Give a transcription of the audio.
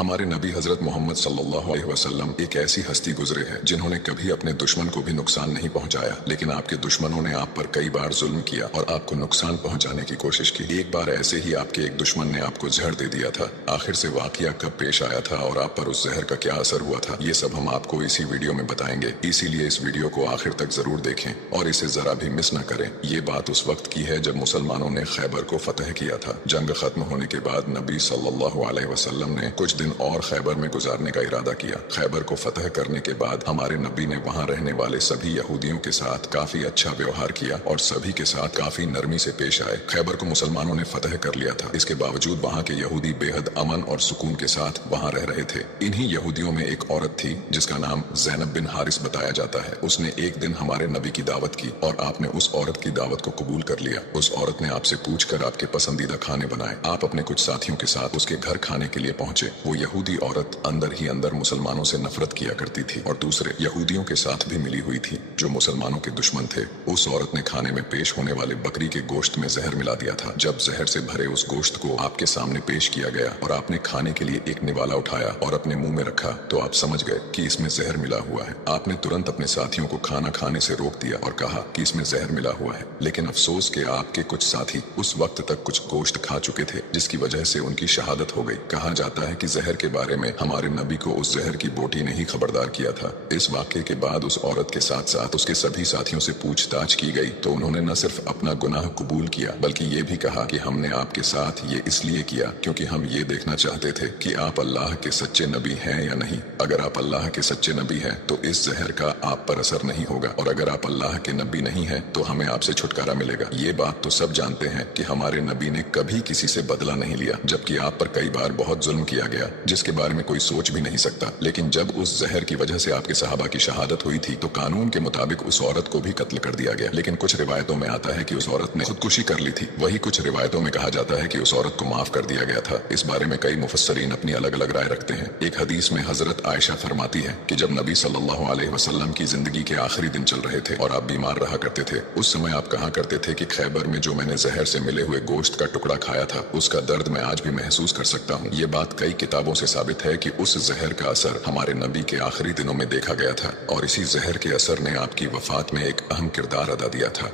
हमारे नबी हजरत मोहम्मद सल्लल्लाहु अलैहि वसल्लम एक ऐसी हस्ती गुजरे हैं जिन्होंने कभी अपने दुश्मन को भी नुकसान नहीं पहुंचाया, लेकिन आपके दुश्मनों ने आप पर कई बार जुल्म किया और आपको नुकसान पहुंचाने की कोशिश की। एक बार ऐसे ही आपके एक दुश्मन ने आपको जहर दे दिया था। आखिर से वाकया कब पेश आया था और आप पर उस जहर का क्या असर हुआ था, ये सब हम आपको इसी वीडियो में बताएंगे। इसीलिए इस वीडियो को आखिर तक जरूर देखें और इसे जरा भी मिस न करें। ये बात उस वक्त की है जब मुसलमानों ने खैबर को फतह किया था। जंग खत्म होने के बाद नबी सल्लल्लाहु अलैहि वसल्लम ने कुछ दिन और खैबर में गुजारने का इरादा किया। खैबर को फतह करने के बाद हमारे नबी ने वहां रहने वाले सभी यहूदियों के साथ काफी अच्छा व्यवहार किया और सभी के साथ काफी नरमी से पेश आए। खैबर को मुसलमानों ने फतह कर लिया था, इसके बावजूद वहां के यहूदी बेहद अमन और सुकून के साथ वहां रह रहे थे। इन्हीं यहूदियों में एक औरत थी जिसका नाम ज़ैनब बिन हारिस बताया जाता है। उसने एक दिन हमारे नबी की दावत की और आपने उस औरत की दावत को कबूल कर लिया। उस औरत ने आपसे पूछकर आपके पसंदीदा खाने बनाए। आप अपने कुछ साथियों के साथ उसके घर खाने के लिए पहुंचे। वो यहूदी औरत अंदर ही अंदर मुसलमानों से नफरत किया करती थी और दूसरे यहूदियों के साथ भी मिली हुई थी जो मुसलमानों के दुश्मन थे। उस औरत ने खाने में पेश होने वाले बकरी के गोश्त में जहर मिला दिया था। जब जहर से भरे उस गोश्त को आपके सामने पेश किया गया और आपने खाने के लिए एक निवाला उठाया और अपने मुंह में रखा तो आप समझ गए कि इसमें जहर मिला हुआ है। आपने तुरंत अपने साथियों को खाना खाने से रोक दिया और कहा कि इसमें जहर मिला हुआ है, लेकिन अफसोस के आपके कुछ साथी उस वक्त तक कुछ गोश्त खा चुके थे जिसकी वजह से उनकी शहादत हो गई। कहा जाता है कि जहर के बारे में हमारे नबी को उस जहर की बोटी ने ही खबरदार किया था। इस वाक़े के बाद उस औरत के साथ साथ उसके सभी साथियों से पूछताछ की गई तो उन्होंने न सिर्फ अपना गुनाह कबूल किया बल्कि ये भी कहा कि हमने आपके साथ ये इसलिए किया क्योंकि हम ये देखना चाहते थे कि आप अल्लाह के सच्चे नबी हैं या नहीं। अगर आप अल्लाह के सच्चे नबी हैं तो इस जहर का आप पर असर नहीं होगा, और अगर आप अल्लाह के नबी नहीं हैं तो हमें आपसे छुटकारा मिलेगा। ये बात तो सब जानते हैं कि हमारे नबी ने कभी किसी से बदला नहीं लिया, जबकि आप पर कई बार बहुत जुल्म किया गया जिसके बारे में कोई सोच भी नहीं सकता। लेकिन जब उस जहर की वजह से आपके सहाबा की शहादत हुई थी तो कानून के मुताबिक उस औरत को भी कत्ल कर दिया गया। लेकिन कुछ रिवायतों में आता है कि उस औरत ने खुदकुशी कर ली थी। वही कुछ रिवायतों में कहा जाता है कि उस औरत को माफ कर दिया गया था। इस बारे में कई मुफस्सरीन अपनी अलग अलग राय रखते हैं। एक हदीस में हजरत आयशा फरमाती है कि जब नबी सल्लल्लाहु अलैहि वसल्लम की जिंदगी के आखिरी दिन चल रहे थे और आप बीमार रहा करते थे, उस समय आप कहा करते थे कि खैबर में जो मैंने जहर से मिले हुए गोश्त का टुकड़ा खाया था उसका दर्द मैं आज भी महसूस कर सकता हूँ। ये बात कई किताबों से साबित है कि उस जहर का असर हमारे नबी के आखिरी दिनों में देखा गया था और इसी जहर के असर ने आपकी वफात में एक अहम किरदार अदा दिया था।